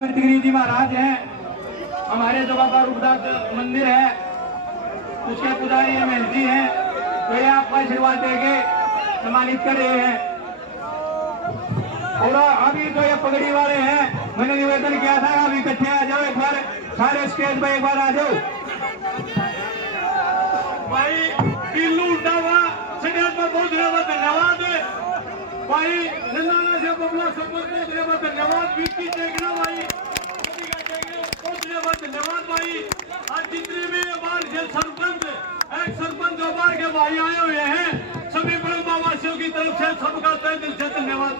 गिरी जी महाराज हैं, हमारे जो बाबा रूपदास मंदिर है उसके पुजारी महंती हैं, तो ये आपको आशीर्वाद देके सम्मानित कर रहे हैं। और अभी जो ये पगड़ी वाले हैं, मैंने निवेदन किया था अभी इकट्ठे आ जाओ, एक बार सारे स्टेज पे एक बार आ जाओ भाई। पिल्लू उठावा स्टेज पर बहुत धन्यवाद भाई। नंदाना से बबला सब बहुत धन्यवाद। विक्की देखना भाई, बहुत धन्यवाद भाई। आज जितने भी बार से सरपंच एक सरपंच दो बार के भाई आए हुए हैं, सभी बड़े वासियों की तरफ से सबका तहे दिल से धन्यवाद।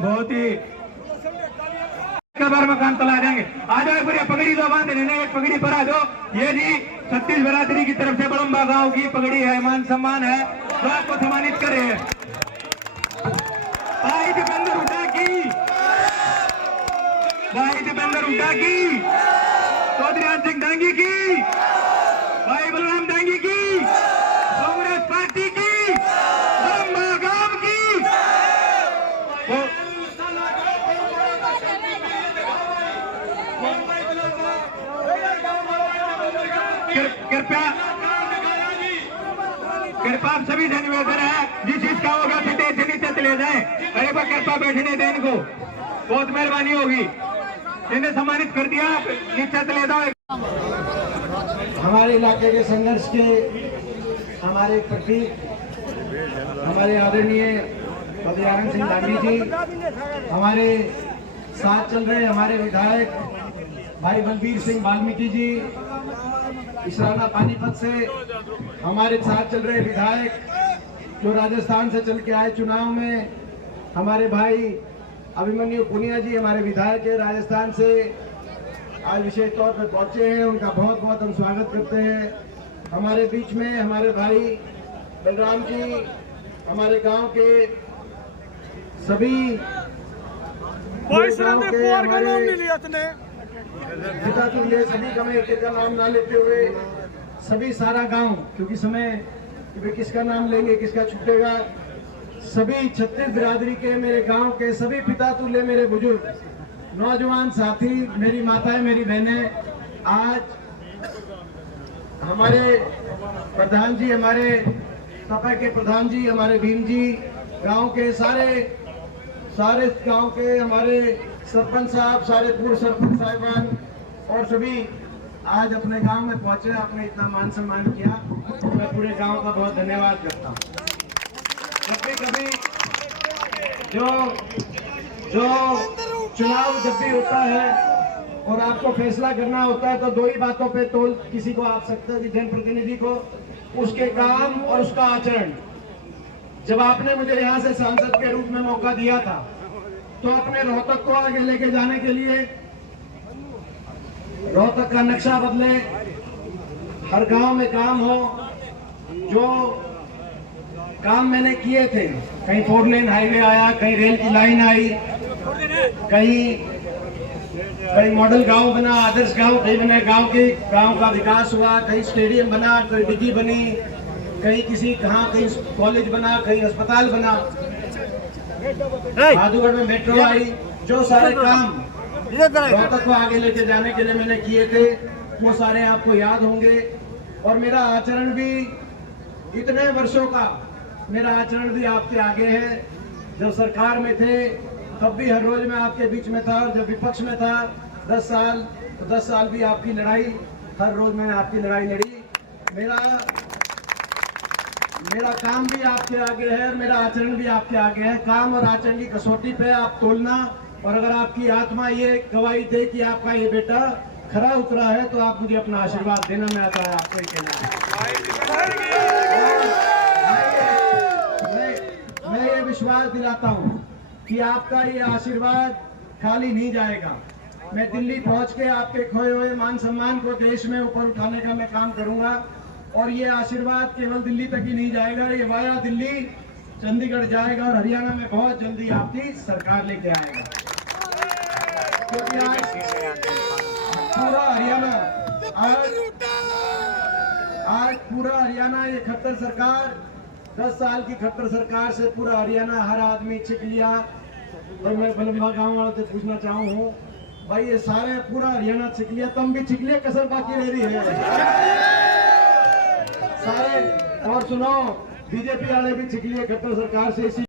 बहुत ही बार मकान तला देंगे। आ जाओ एक बार पगड़ी दो बांध लेने, एक पगड़ी पर आ जाओ। ये जी 36 बरादरी की तरफ से बड़म्बा गांव की पगड़ी है, मान सम्मान है, तो आपको सम्मानित कर रहे हैं। भाई दीपेंद्र उठा की, भाई दीपेंद्र उठा की, चौधरी सिंह डांगी की, भाई बलराम डांगी की, कांग्रेस पार्टी की, बड़म्बा गांव की। कृपा आप सभी से निवेदन है, जिस चीज का होगा स्टेज से नीचे चले जाए। अरे वो कृपा बैठने दें इनको, बहुत मेहरबानी होगी। इन्हें सम्मानित कर दिया, नीचे चले जाओ। हमारे इलाके के संघर्ष के हमारे प्रतीक हमारे आदरणीय बलराम सिंह डांगी जी, हमारे साथ चल रहे हमारे विधायक भाई बलबीर सिंह वाल्मीकि जी इसराना पानीपत से, हमारे साथ चल रहे विधायक जो राजस्थान से चल के आए चुनाव में, हमारे भाई अभिमन्यु पुनिया जी हमारे विधायक है राजस्थान से, आज विशेष तौर पर पहुंचे हैं, उनका बहुत बहुत हम स्वागत करते हैं। हमारे बीच में हमारे भाई बलराम जी, हमारे गांव के सभी पिता तो ये सभी का मैं एक का नाम ना लेते हुए सभी सारा गांव, क्योंकि समय कि किसका नाम लेंगे किसका छूटेगा, सभी 36 बिरादरी के मेरे गांव के सभी पिता तुल्य मेरे बुजुर्ग नौजवान साथी, मेरी माताएं मेरी बहनें, आज हमारे प्रधान जी, हमारे सपा के प्रधान जी, हमारे भीम जी, गांव के सारे गांव के हमारे सरपंच साहब, सारे पूर्व सरपंच साहिबान और सभी आज अपने गांव में पहुंचे, आपने इतना मान सम्मान किया, मैं पूरे गांव का बहुत धन्यवाद करता हूं। कभी जो चुनाव जब भी होता है और आपको फैसला करना होता है तो दो ही बातों पे तोल किसी को आप सकते हैं कि जनप्रतिनिधि को, उसके काम और उसका आचरण। जब आपने मुझे यहाँ से सांसद के रूप में मौका दिया था तो अपने रोहतक को आगे लेके जाने के लिए रोहतक का नक्शा बदले, हर गांव में काम हो, जो काम मैंने किए थे, कहीं 4 लेन हाईवे आया, कहीं रेल की लाइन आई, कहीं मॉडल गांव बना, आदर्श गांव कहीं बने, गांव का विकास हुआ, कहीं स्टेडियम बना, कहीं डिग्गी बनी, कहीं कहीं कॉलेज बना, कहीं अस्पताल बना, जादूगढ़ में मेट्रो आई। जो सारे काम रोहतक को आगे लेके जाने के लिए मैंने किए थे वो सारे आपको याद होंगे। और मेरा आचरण भी इतने वर्षों का, मेरा आचरण भी आपके आगे है। जब सरकार में थे तब भी हर रोज मैं आपके बीच में था, और जब विपक्ष में था 10 साल, तो 10 साल भी आपकी लड़ाई, हर रोज मैंने आपकी लड़ाई लड़ी। मेरा काम भी आपके आगे है, मेरा आचरण भी आपके आगे है। काम और आचरण की कसौटी पे आप तोलना, और अगर आपकी आत्मा ये गवाही दे कि आपका ये बेटा खरा उतरा है तो आप मुझे अपना आशीर्वाद देना, मैं आता है आपको ही कहना। मैं ये विश्वास दिलाता हूँ कि आपका ये आशीर्वाद खाली नहीं जाएगा। मैं दिल्ली पहुंच के आपके खोए हुए मान सम्मान को देश में ऊपर उठाने का मैं काम करूंगा, और ये आशीर्वाद केवल दिल्ली तक ही नहीं जाएगा, ये वाया दिल्ली चंडीगढ़ जाएगा और हरियाणा में बहुत जल्दी आपकी सरकार लेके आएगा। क्योंकि पूरा हरियाणा, आज पूरा हरियाणा ये खट्टर सरकार, 10 साल की खट्टर सरकार से पूरा हरियाणा, हर आदमी छिक लिया भाई मैं बलम्बा गांव वालों से पूछना चाहूँ भाई ये सारे पूरा हरियाणा छिक लिया, तुम भी छिक लिया, कसर बाकी रह रही है सारे। और सुनो बीजेपी वाले भी छिक लिए खट्टर सरकार से, इसी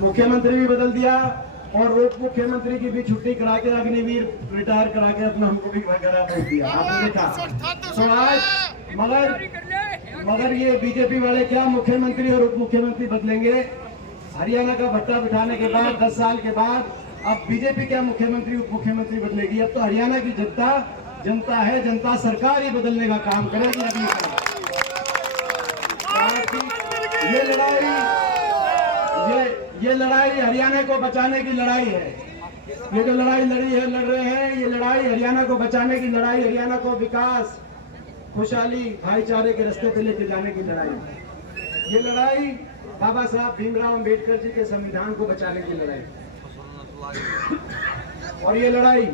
मुख्यमंत्री भी बदल दिया और उप मुख्यमंत्री की भी छुट्टी करा के अग्निवीर रिटायर करा के अपना हमको भी करा दिया, आपने देखा। तो आज मगर ये बीजेपी वाले क्या मुख्यमंत्री और उप मुख्यमंत्री बदलेंगे? हरियाणा का भट्टा बिठाने के बाद 10 साल के बाद अब बीजेपी क्या मुख्यमंत्री उप मुख्यमंत्री बदलेगी? अब तो हरियाणा की जनता है, जनता सरकार ही बदलने का काम करेगी। अभी ये लड़ाई हरियाणा को बचाने की लड़ाई है। ये जो लड़ रहे हैं, ये लड़ाई हरियाणा को बचाने की लड़ाई, हरियाणा को विकास, खुशहाली, भाईचारे के रास्ते पे लेके जाने की लड़ाई। ये लड़ाई बाबा साहब भीमराव अंबेडकर जी के संविधान को बचाने की लड़ाई, और ये लड़ाई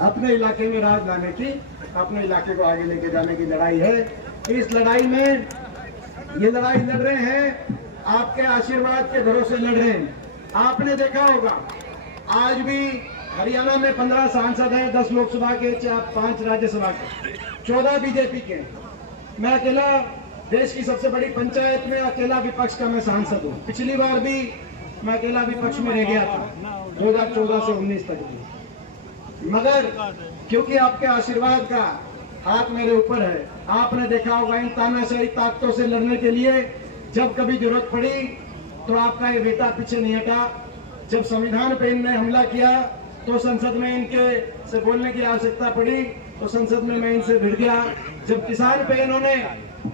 अपने इलाके में राज लाने की, अपने इलाके को आगे लेके जाने की लड़ाई है। इस लड़ाई में ये लड़ाई लड़ रहे हैं, आपके आशीर्वाद के भरोसे लड़ रहे हैं। आपने देखा होगा आज भी हरियाणा में 15 सांसद हैं, 10 लोकसभा के, 5 राज्यसभा के, 14 बीजेपी के। मैं अकेला देश की सबसे बड़ी पंचायत में अकेला विपक्ष का मैं सांसद हूँ। पिछली बार भी मैं अकेला विपक्ष में रह गया था 2014 से 19 तक भी, मगर क्योंकि आपके आशीर्वाद का हाथ मेरे ऊपर है। आपने देखा होगा इन तानाशाही ताकतों से लड़ने के लिए जब कभी जरूरत पड़ी तो आपका ये बेटा पीछे नहीं हटा। जब संविधान पे इनने हमला किया तो संसद में इनके से बोलने की आवश्यकता पड़ी तो संसद में मैं इनसे भिड़ गया। जब किसान पे इन्होंने,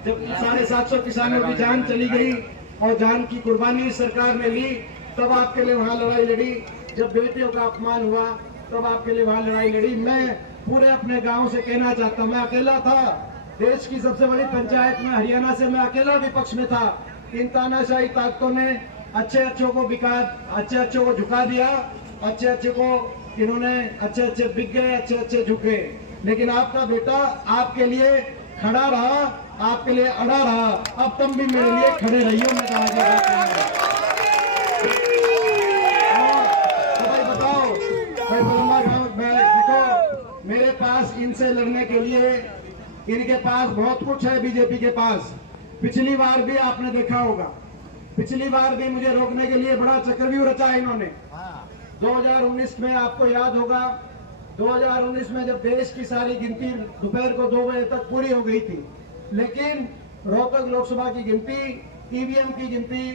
जब 750 किसानों की जान चली गई और जान की कुर्बानी सरकार ने ली, तब आपके लिए वहां लड़ाई लड़ी। जब बेटियों का अपमान हुआ तब आपके लिए वहां लड़ाई लड़ी। मैं पूरे अपने गांव से कहना चाहता हूं, मैं अकेला था देश की सबसे बड़ी पंचायत में, हरियाणा से मैं अकेला विपक्ष में था। इन तानाशाही ताकतों ने अच्छे को झुका दिया, अच्छे को इन्होंने अच्छे बिक गए, अच्छे झुके। लेकिन आपका बेटा आपके लिए खड़ा रहा, आपके लिए अड़ा रहा। अब तुम भी मेरे लिए खड़े रहियो। मैं भाई बताओ, भाई बलम्बा गांव में देखो, मेरे पास इनसे लड़ने के लिए, इनके पास बहुत कुछ है बीजेपी के पास। पिछली बार भी आपने देखा होगा, पिछली बार भी मुझे रोकने के लिए बड़ा चक्रव्यूह रचा है इन्होंने। 2019 में आपको याद होगा, 2019 में जब देश की सारी गिनती दोपहर को 2 बजे तक पूरी हो गई थी, लेकिन रोहतक लोकसभा की गिनती, ईवीएम की गिनती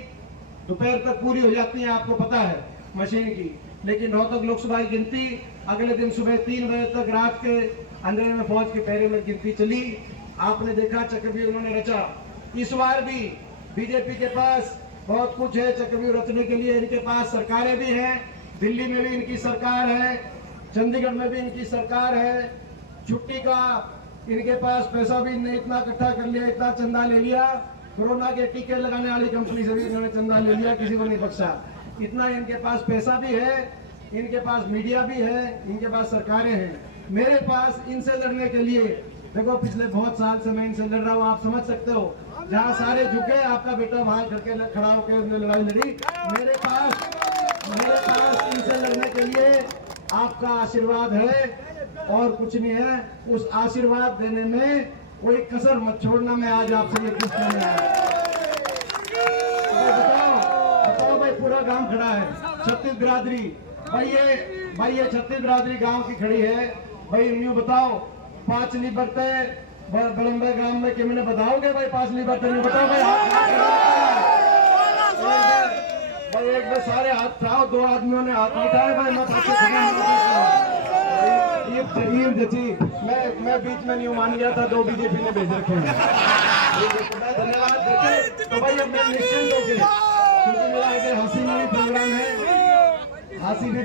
दोपहर तक पूरी हो जाती है, आपको पता है, मशीन की। लेकिन रोहतक लोकसभा की गिनती अगले दिन सुबह 3 बजे तक रात के अंधेरे में फौज के पहरे में गिनती चली। आपने देखा चक्रव्यूह उन्होंने रचा। इस बार भी बीजेपी के पास बहुत कुछ है चक्रव्यूह रचने के लिए। इनके पास सरकारें भी हैं, दिल्ली में भी इनकी सरकार है, चंडीगढ़ में भी इनकी सरकार है। छुट्टी का इनके पास पैसा भी इन्होंने इतना इकट्ठा कर लिया, इतना चंदा ले लिया, कोरोना के टीके लगाने वाली कंपनी से भी इन्होंने चंदा ले लिया, किसी को नहीं बख्शा। इतना इनके पास पैसा भी है, इनके पास मीडिया भी है, इनके पास सरकारें हैं। मेरे पास इनसे लड़ने के लिए देखो पिछले बहुत साल से मैं इनसे लड़ रहा हूँ, आप समझ सकते हो। जहाँ सारे झुके, आपका बेटा वहां करके खड़ा होकर लड़ाई लड़ी। मेरे पास इनसे लड़ने के लिए आपका आशीर्वाद है और कुछ नहीं है। उस आशीर्वाद देने में कोई कसर मत छोड़ना। मैं आज आपसे ये पूछने में आया। बताओ भाई, पूरा गांव खड़ा है, 36 बिरादरी। भाई ये 36 बिरादरी गांव की खड़ी है। भाई यूं बताओ, 5ली बरते बलम्बा गांव में कि मैंने बताओगे भाई 5ली बरते नहीं? बताओ भाई, भाई एक बार सारे हाथ उठाओ। 2 आदमियों ने हाथ उठाए भाई, मैं बीच में नहीं मान गया था, 2 बीजेपी ने भेज रखे हैं। धन्यवाद। तो भाई अब मैं निश्चिंत होकर, क्योंकि मेरा आगे हंसी में भी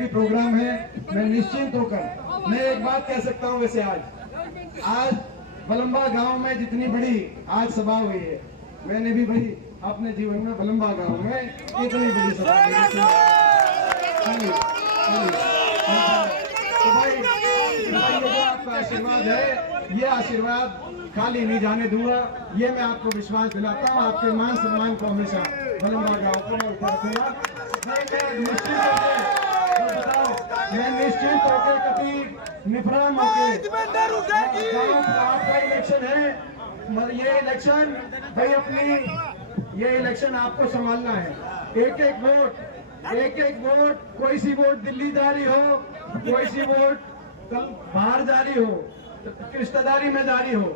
प्रोग्राम है, मैं निश्चिंत होकर मैं एक बात कह सकता हूँ। वैसे आज बलम्बा गांव में जितनी बड़ी आज सभा हुई है, मैंने भी भाई अपने जीवन में बलम्बा गांव में इतनी बड़ी सभा तो भाई ये जो आपका आशीर्वाद है, ये आशीर्वाद खाली नहीं जाने दूंगा। ये मैं आपको विश्वास दिलाता हूँ। आपके मान सम्मान को हमेशा बलम्बा गांव को मैं ऊपर रखूंगा। मैं निश्चित होकर कभी निफरान होकर आपका इलेक्शन है, ये इलेक्शन भाई अपनी ये इलेक्शन आपको संभालना है। एक एक वोट कोई सी वोट दिल्ली जा रही हो, कोई सी वोट कल बाहर जा रही हो, रिश्तेदारी में जा रही हो,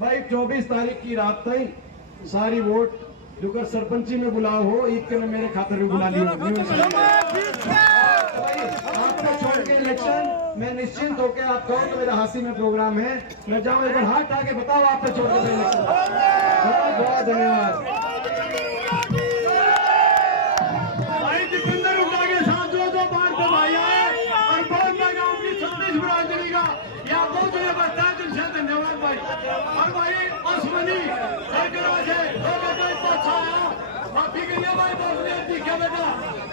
भाई 24 तारीख की रात तक सारी वोट जो कर सरपंची में बुलाओ हो, ईद के मेरे खातिर भी बुला लियो। आपको छोड़ के इलेक्शन मैं निश्चिंत होकर आप कहो तो मेरा हासी में प्रोग्राम है, मैं जाऊँ एक बार हाथ आके बताओ आपको छोड़ के इलेक्शन। बहुत बहुत धन्यवाद। भाई दीपेंद्र हुड्डा के साथ जो बार के भाई आए और बहुत गांव की 36 बिरादरी का यहाँ बहुत बड़े बच्चा है, तुमसे धन्यवाद भाई। और भाई अश्वनी सरकार से अच्छा आया, माफी के लिए भाई बहुत दिखे बेटा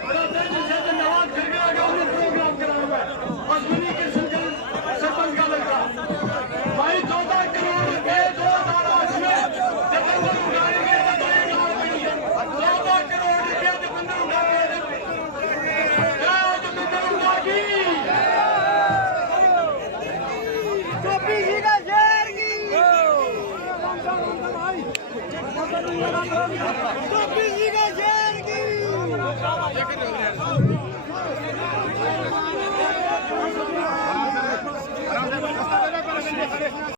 तुमसे धन्यवाद करके आगे हमने प्रोग्राम कराया है। अश्वनी के सरपंच का लड़का भाई 14 करोड़ रुपए 2008 में दीपेंद्र हुड्डा ने 14 करोड़ रुपए दीपेंद्र हुड्डा का